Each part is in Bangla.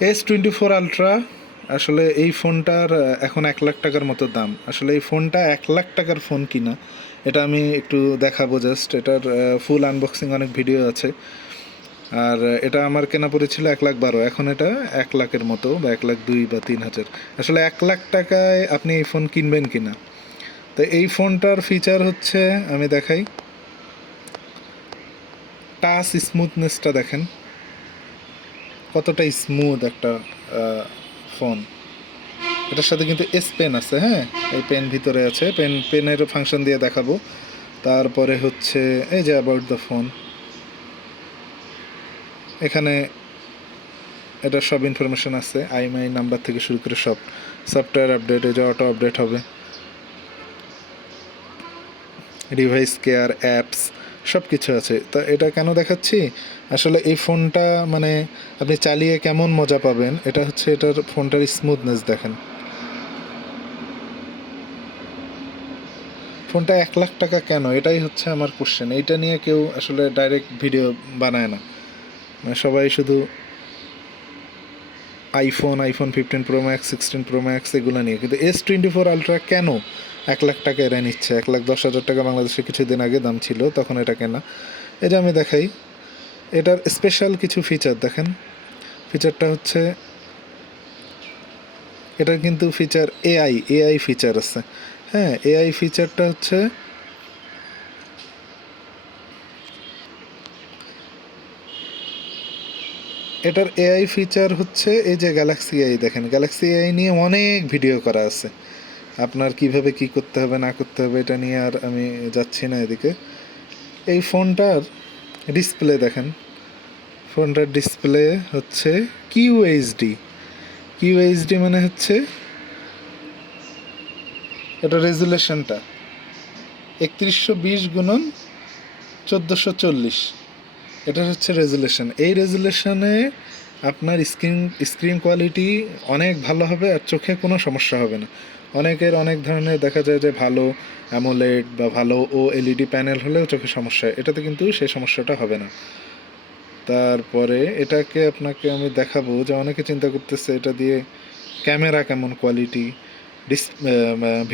S24 আলট্রা আসলে এই ফোনটার এখন 1,00,000 টাকার মতো দাম। আসলে এই ফোনটা 1,00,000 টাকার ফোন কিনা এটা আমি একটু দেখাবো জাস্ট। এটার ফুল আনবক্সিং অনেক ভিডিও আছে। আর এটা আমার কেনা পড়েছিল 1,12,000, এখন এটা 1,00,000-এর মতো বা 1,02,000 বা 3,000। আসলে 1,00,000 টাকায় আপনি এই ফোন কিনবেন কিনা। তো এই ফোনটার ফিচার হচ্ছে, আমি দেখাই, টাচ স্মুথনেসটা দেখেন কতটা স্মুথ একটা ফোন। এটার সাথে কিন্তু এস পেন আছে, হ্যাঁ, এই পেন ভিতরে আছে, পেনের ফাংশন দিয়ে দেখাবো। তারপরে হচ্ছে এই যে অ্যাবাউট দ্য ফোন, এখানে এটার সব ইনফরমেশন আছে, আইএমআই নাম্বার থেকে শুরু করে সব। সফটওয়্যার আপডেট, এই যে অটো আপডেট হবে, ডিভাইস কেয়ার, অ্যাপস, সব কিছু আছে। তো এটা কেন দেখাচ্ছি, আসলে এই ফোনটা মানে আপনি চালিয়ে কেমন মজা পাবেন, এটা হচ্ছে এটার ফোনটার স্মুথনেস দেখেন। ফোনটা 1,00,000 টাকা কেন, এটাই হচ্ছে আমার কোশ্চেন। এইটা নিয়ে কেউ আসলে ডাইরেক্ট ভিডিও বানায় না, মানে সবাই শুধু iPhone 15 pro max, 16 pro max এগুলো নিয়ে। কিন্তু S24 আলট্রা কেন 1,00,000 টাকা এরা নিচ্ছে? 1,10,000 টাকা বাংলাদেশে কিছুদিন আগে দাম ছিল, তখন এটা কেনা। এটা আমি দেখাই, এটার স্পেশাল কিছু ফিচার দেখেন। ফিচারটা হচ্ছে, এটার কিন্তু ফিচার এআই ফিচার আছে। হ্যাঁ, এআই ফিচারটা হচ্ছে, এটার এআই ফিচার হচ্ছে এই যে গ্যালাক্সি এআই দেখেন। গ্যালাক্সি এআই নিয়ে অনেক ভিডিও করা আছে, আপনার কিভাবে কি করতে হবে না করতে হবে এটা নিয়ে আর আমি যাচ্ছি না এদিকে। এই ফোনটার ডিসপ্লে দেখেন, ফোনটার ডিসপ্লে হচ্ছে কিউএইচডি। কিউএইচডি মানে হচ্ছে এটা রেজুলেশনটা 3120 × 1440, এটা হচ্ছে রেজুলেশন। এই রেজুলেশনে আপনার স্ক্রিন কোয়ালিটি অনেক ভালো হবে আর চোখে কোনো সমস্যা হবে না। অনেকের অনেক ধরনের দেখা যায় যে ভালো অ্যামোলেড বা ভালো ওএলইডি প্যানেল হলেও চোখে সমস্যা হয়, এটাতে কিন্তু সেই সমস্যাটা হবে না। তারপরে এটাকে আপনাকে আমি দেখাবো যে অনেকে চিন্তা করতেছে এটা দিয়ে ক্যামেরা কেমন কোয়ালিটি,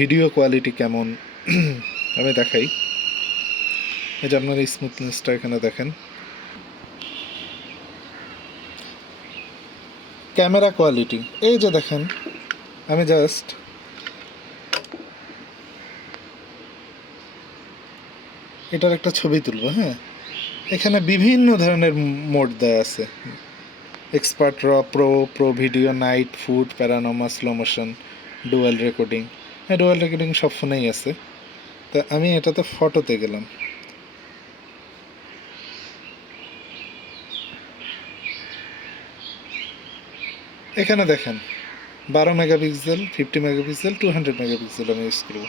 ভিডিও কোয়ালিটি কেমন। আমি দেখাই, এই যে আপনার স্মুথনেসটা এখানে দেখেন। ক্যামেরা কোয়ালিটি এই যে দেখেন, আমি জাস্ট এটার একটা ছবি তুলব, হ্যাঁ। এখানে বিভিন্ন ধরনের মোড দেওয়া আছে, expert, pro video, night, food, প্যারানোমা, slow motion, dual recording. হ্যাঁ, ডুয়াল রেকর্ডিং সব ফোনেই আছে। তা আমি এটাতে ফটোতে গেলাম, এখানে দেখেন 12 মেগাপিক্সেল, 50 মেগাপিক্সেল, 200 মেগাপিক্সেল আমি ইউজ করব।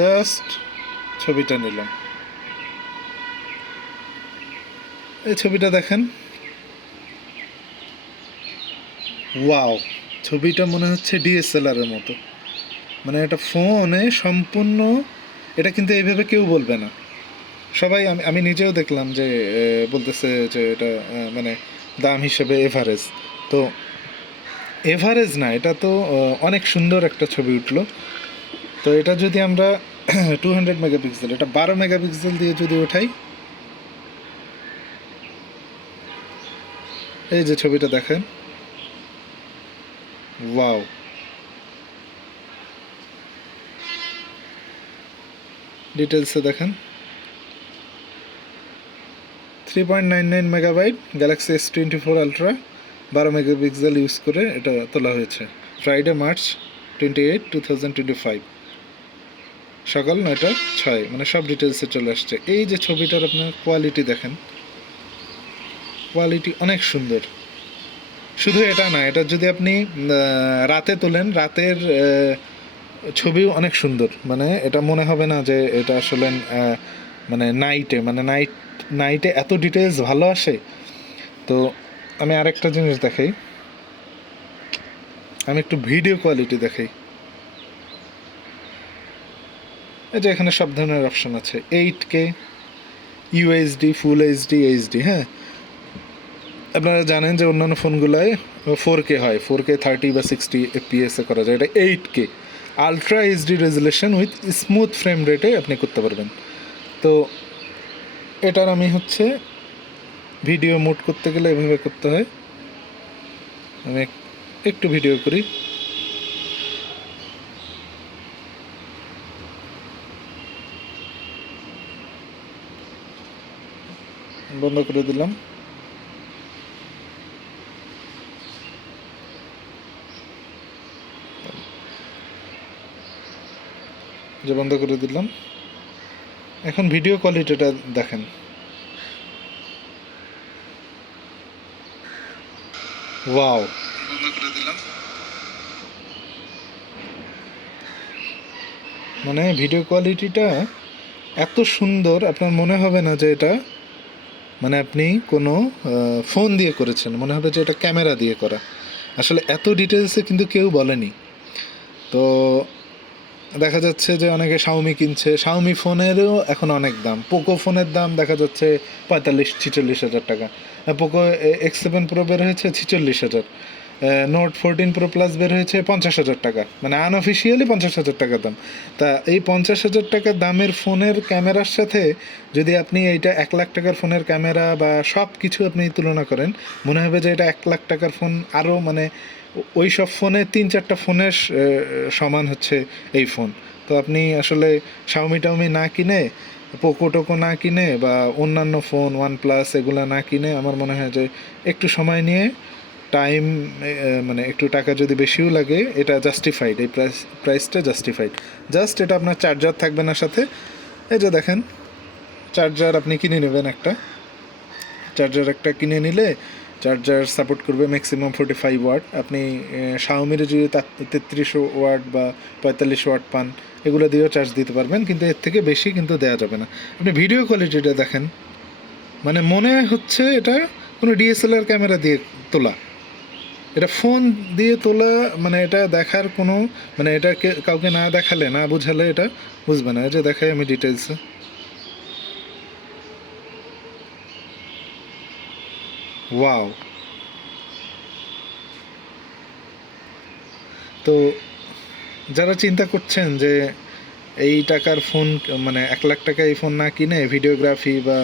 জাস্ট ছবিটা নিলাম, এই ছবিটা দেখেন, ওয়াও, ছবিটা মনে হচ্ছে ডিএসএলআরের মতো। মানে এটা ফোনে সম্পূর্ণ, এটা কিন্তু এইভাবে কেউ বলবে না। সবাই, আমি নিজেও দেখলাম যে বলতেছে যে এটা মানে দাম হিসেবে এভারেজ। তো এভারেজ না, এটা তো অনেক সুন্দর একটা ছবি উঠলো। তো এটা যদি আমরা 200 মেগাপিক্সেল, এটা 12 মেগাপিক্সেল দিয়ে যদি ওঠাই, এই যে ছবিটা দেখেন, ওয়াও। ডিটেলসে দেখেন 3.99 megabyte Galaxy S24 ultra, 12 megapixel use করে এটা তোলা হয়েছে। ফ্রাইডে মার্চ 28, 2025, সকাল 9:06, মানে সব ডিটেলসে চলে আসছে। এই যে ছবিটার আপনার কোয়ালিটি দেখেন, কোয়ালিটি অনেক সুন্দর। শুধু এটা না, এটা যদি আপনি রাতে তোলেন, রাতের ছবিও অনেক সুন্দর। মানে এটা মনে হবে না যে এটা আসলে মানে নাইটে এত ডিটেলস ভালো আসে। তো আমি আরেকটা জিনিস দেখাই, আমি একটু ভিডিও কোয়ালিটি দেখাই। এই যে এখানে সব ধরনের অপশন আছে, 8K, UHD, full HD, HD, হ্যাঁ। আপনারা জানেন যে অন্যান্য ফোনগুলোয় 4K হয়, 4K 30 বা 60 এফপিএসে করা যায়, এটা 8K ultra HD resolution with smooth frame রেটে আপনি করতে পারবেন। তো এটার আমি হচ্ছে ভিডিও মুড করতে গেলে এভাবে করতে হয়। আমি একটু ভিডিও করি, বন্ধ করে দিলাম। যে বন্ধ করে দিলাম, এখন ভিডিও কোয়ালিটিটা দেখেন। ওয়াও, বন্ধ করে দিলাম। মানে ভিডিও কোয়ালিটিটা এত সুন্দর, আপনার মনে হবে না যে এটা মানে আপনি কোনো ফোন দিয়ে করেছেন, মনে হবে যে এটা ক্যামেরা দিয়ে করা। আসলে এত ডিটেলসে কিন্তু কেউ বলেনি। তো দেখা যাচ্ছে যে অনেকে শাওমি কিনছে, শাওমি ফোনেরও এখন অনেক দাম। পোকো ফোনের দাম দেখা যাচ্ছে 45-46 হাজার টাকা। পোকো X7 Pro বের হয়েছে 46 হাজার, নোট 14 Pro প্লাস বের হয়েছে 50 হাজার টাকা, মানে আনঅফিসিয়ালি 50 হাজার টাকা দাম। তা এই 50 হাজার টাকা দামের ফোনের ক্যামেরার সাথে যদি আপনি এইটা 1 লাখ টাকার ফোনের ক্যামেরা বা সব কিছু আপনি তুলনা করেন, মনে হবে যে এটা 1 লাখ টাকার ফোন আরও মানে ওই সব ফোনে 3-4টা ফোনের সমান হচ্ছে এই ফোন। তো আপনি আসলে শাওমি টাওমি না কিনে, পোকো টোকো না কিনে বা অন্যান্য ফোন OnePlus এগুলো না কিনে, আমার মনে হয় যে একটু সময় নিয়ে টাইম, মানে একটু টাকা যদি বেশিও লাগে, এটা জাস্টিফাইড, এই প্রাইসটা জাস্টিফাইড। জাস্ট এটা আপনার চার্জার থাকবে না সাথে। এই যে দেখেন, চার্জার আপনি কিনে নেবেন একটা, চার্জার একটা কিনে নিলে চার্জার সাপোর্ট করবে ম্যাক্সিমাম 45 ওয়াট। আপনি শাওমির যদি 33 ওয়াট বা 45 ওয়াট পান, এগুলো দিয়েও চার্জ দিতে পারবেন, কিন্তু এর থেকে বেশি কিন্তু দেওয়া যাবে না। আপনি ভিডিও কোয়ালিটিটা দেখেন, মানে মনে হচ্ছে এটা কোনো ডিএসএলআর ক্যামেরা দিয়ে তোলা, এটা ফোন দিয়ে তোলা। মানে এটা দেখার কোনো, মানে এটা কাউকে না দেখালে, না বুঝালে এটা বুঝবে না। এই যে দেখাই আমি ডিটেলসে, ওয়াও। তো যারা চিন্তা করছেন যে এই টাকার ফোন, মানে 1 লাখ টাকা এই ফোন না কিনে ভিডিওগ্রাফি বা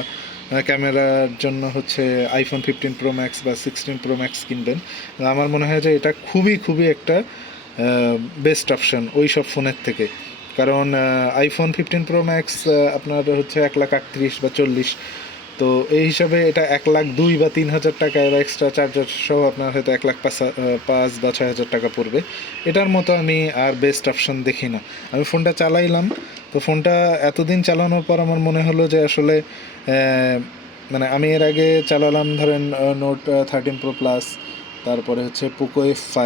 ক্যামেরার জন্য হচ্ছে iPhone 15 Pro Max বা 16 Pro Max কিনবেন, আমার মনে হয় যে এটা খুবই খুবই একটা বেস্ট অপশান ওই সব ফোনের থেকে। কারণ iPhone 15 Pro Max আপনার হচ্ছে 1,38,000 বা 1,40,000। তো এই হিসাবে এটা 1,02,000 বা 3,000 টাকা বা এক্সট্রা চার্জার সহ আপনার হয়তো 1,05,000 বা 6,000 টাকা পড়বে। এটার মতো আমি আর বেস্ট অপশন দেখি না। আমি ফোনটা চালাইলাম, তো ফোনটা এতদিন চালানোর পর আমার মনে হলো যে আসলে মানে আমি এর আগে চালালাম ধরেন নোট 13 Pro প্লাস, তারপরে হচ্ছে পোকো F5।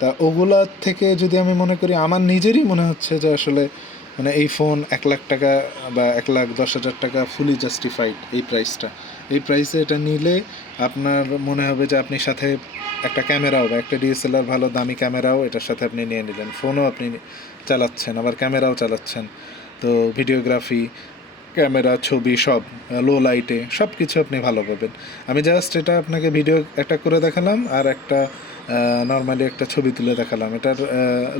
তা ওগুলার থেকে যদি আমি মনে করি, আমার নিজেরই মনে হচ্ছে যে আসলে মানে এই ফোন 1 লাখ টাকা বা 1,10,000 টাকা ফুলি জাস্টিফাইড এই প্রাইসটা। এই প্রাইসে এটা নিলে আপনার মনে হবে যে আপনি সাথে একটা ক্যামেরাও বা একটা ডিএসএলআর ভালো দামি ক্যামেরাও এটার সাথে আপনি নিয়ে নিলেন, ফোনও আপনি চালাচ্ছেন আবার ক্যামেরাও চালাচ্ছেন। তো ভিডিওগ্রাফি, ক্যামেরা, ছবি সব লো লাইটে সব কিছু আপনি ভালো পাবেন। আমি জাস্ট এটা আপনাকে ভিডিও একটা করে দেখালাম, আর একটা নর্মালি একটা ছবি তুলে দেখালাম। এটার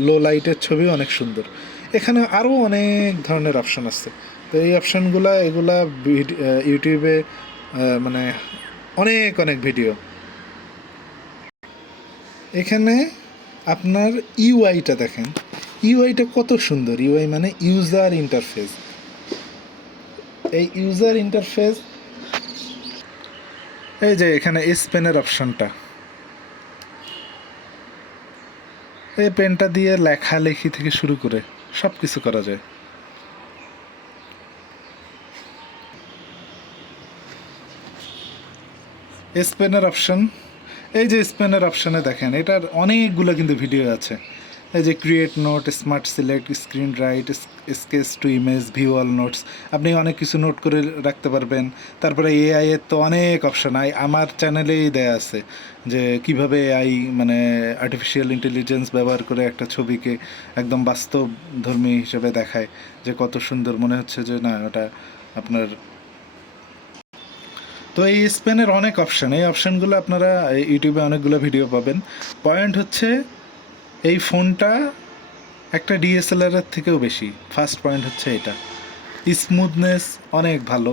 লো লাইটের ছবি অনেক সুন্দর। এখানে আরও অনেক ধরনের অপশান আছে। তো এই অপশানগুলা এগুলা ইউটিউবে মানে অনেক অনেক ভিডিও। এখানে আপনার ইউআইটা দেখেন, ইউআইটা কত সুন্দর। ইউআই মানে ইউজার ইন্টারফেস। এই ইউজার ইন্টারফেস, এই যে এখানে এস পেনের অপশানটা, এই পেনটা দিয়ে লেখালেখি থেকে শুরু করে সব কিছু করা যায়। স্পেনের অপশন, এই যে স্পেনের অপশানে দেখেন এটার অনেকগুলো কিন্তু ভিডিও আছে। এই যে create note, smart select, screen write, sketch to image, view all notes, আপনি অনেক কিছু নোট করে রাখতে পারবেন। তারপরে এআই এর তো অনেক অপশান আমার চ্যানেলেই দেয়া আছে যে কিভাবে এআই মানে আর্টিফিশিয়াল ইন্টেলিজেন্স ব্যবহার করে একটা ছবিকে একদম বাস্তবধর্মী হিসেবে দেখায়, যে কত সুন্দর মনে হচ্ছে যে না ওটা আপনার তো এই স্পেনের অনেক অপশান, এই অপশানগুলো আপনারা ইউটিউবে অনেকগুলো ভিডিও পাবেন। পয়েন্ট হচ্ছে এই ফোনটা একটা ডিএসএলআরের থেকেও বেশি, ফার্স্ট পয়েন্ট হচ্ছে এটা। স্মুথনেস অনেক ভালো,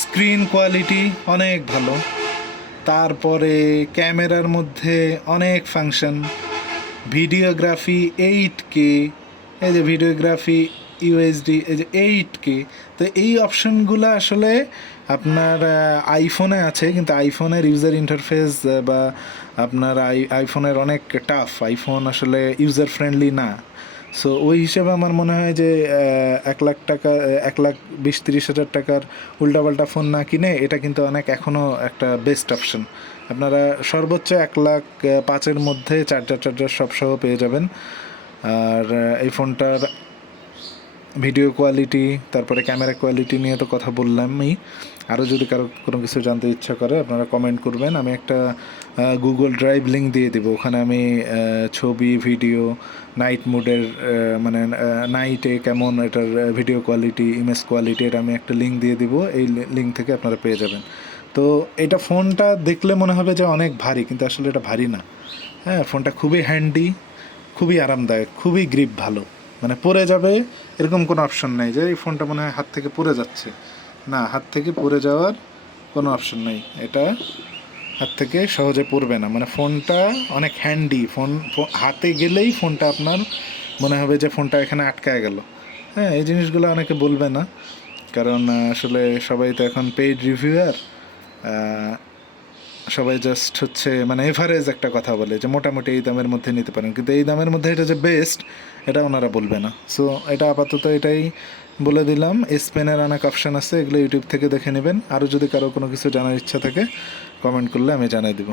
স্ক্রিন কোয়ালিটি অনেক ভালো, তারপরে ক্যামেরার মধ্যে অনেক ফাংশন, ভিডিওগ্রাফি 8K, এই যে ভিডিওগ্রাফি ইউএসডি, এই যে 8K। তো এই অপশানগুলো আসলে আপনার আইফোনে আছে, কিন্তু আইফোনের ইউজার ইন্টারফেস বা আপনার আইফোনের অনেক টাফ, আইফোন আসলে ইউজার ফ্রেন্ডলি না। সো ওই হিসেবে আমার মনে হয় যে 1 লাখ টাকা, 1,20,30,000 টাকার উল্টাপাল্টা ফোন না কিনে এটা কিন্তু অনেক এখনও একটা বেস্ট অপশন। আপনারা সর্বোচ্চ 1,05,000-এর মধ্যে চার্জার সব সহ পেয়ে যাবেন। আর এই ফোনটার ভিডিও কোয়ালিটি, তারপরে ক্যামেরা কোয়ালিটি নিয়ে তো কথা বললামই। আরও যদি কারো কোনো কিছু জানতে ইচ্ছা করে আপনারা কমেন্ট করবেন, আমি একটা গুগল ড্রাইভ লিঙ্ক দিয়ে দেবো। ওখানে আমি ছবি, ভিডিও, নাইট মোডের মানে নাইটে কেমন এটার ভিডিও কোয়ালিটি, ইমেজ কোয়ালিটি, এর আমি একটা লিঙ্ক দিয়ে দিব। এই লিঙ্ক থেকে আপনারা পেয়ে যাবেন। তো এটা ফোনটা দেখলে মনে হবে যে অনেক ভারী, কিন্তু আসলে এটা ভারী না। হ্যাঁ, ফোনটা খুবই হ্যান্ডি, খুবই আরামদায়ক, খুবই গ্রিপ ভালো। মানে পড়ে যাবে এরকম কোনো অপশন নেই যে এই ফোনটা মনে হয় হাত থেকে পড়ে যাচ্ছে। না, হাত থেকে পড়ে যাওয়ার কোনো অপশন নেই, এটা হাত থেকে সহজে পড়বে না। মানে ফোনটা অনেক হ্যান্ডি, হাতে গেলেই ফোনটা আপনার মনে হবে যে ফোনটা এখানে আটকায় গেল। হ্যাঁ, এই জিনিসগুলো অনেকে বলবে না, কারণ আসলে সবাই তো এখন পেইড রিভিউয়ার। সবাই জাস্ট হচ্ছে মানে এভারেজ একটা কথা বলে যে মোটামুটি এই দামের মধ্যে নিতে পারেন, কিন্তু এই দামের মধ্যে এটা যে বেস্ট এটা ওনারা বলবে না। সো এটা আপাতত এটাই বলে দিলাম। স্পেনের অনেক অপশান আছে, এগুলো ইউটিউব থেকে দেখে নেবেন। আরও যদি কারো কোনো কিছু জানার ইচ্ছা থাকে কমেন্ট করলে আমি জানিয়ে দেবো।